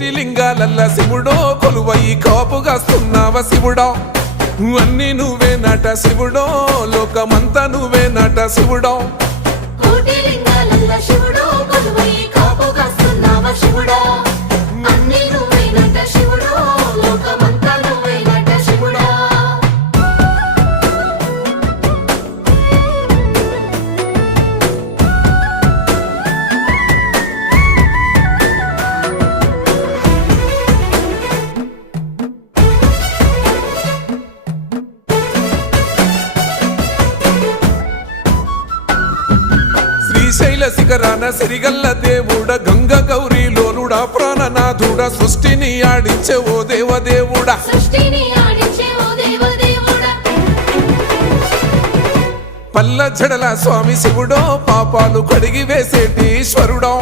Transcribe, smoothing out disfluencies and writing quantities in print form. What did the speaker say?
కోటి లింగాలల్ల శివుడో కొలువయి కాపుగాస్తున్నావ శివుడా అన్ని నువ్వే నట శివుడో లోకమంతా నువ్వే నట శివుడో కోటి లింగాలల్ల శివుడో కొలువయి కాపుగాస్తున్నావ శివుడా అన్ని నువ్వే నట శివుడో లోకమంతా నువ్వే నట శివుడా శ్రీశైల శిఖరాన సిరిగల్ల దేవుడ గంగ గౌరీ లోలుడా ప్రాణనాథుడా సృష్టిని ఆడించే ఓ దేవదేవుడా సృష్టిని ఆడించే ఓ దేవదేవుడా పల్ల జడల స్వామి శివుడో పాపాలు కడిగి వేసేటి ఈశ్వరుడో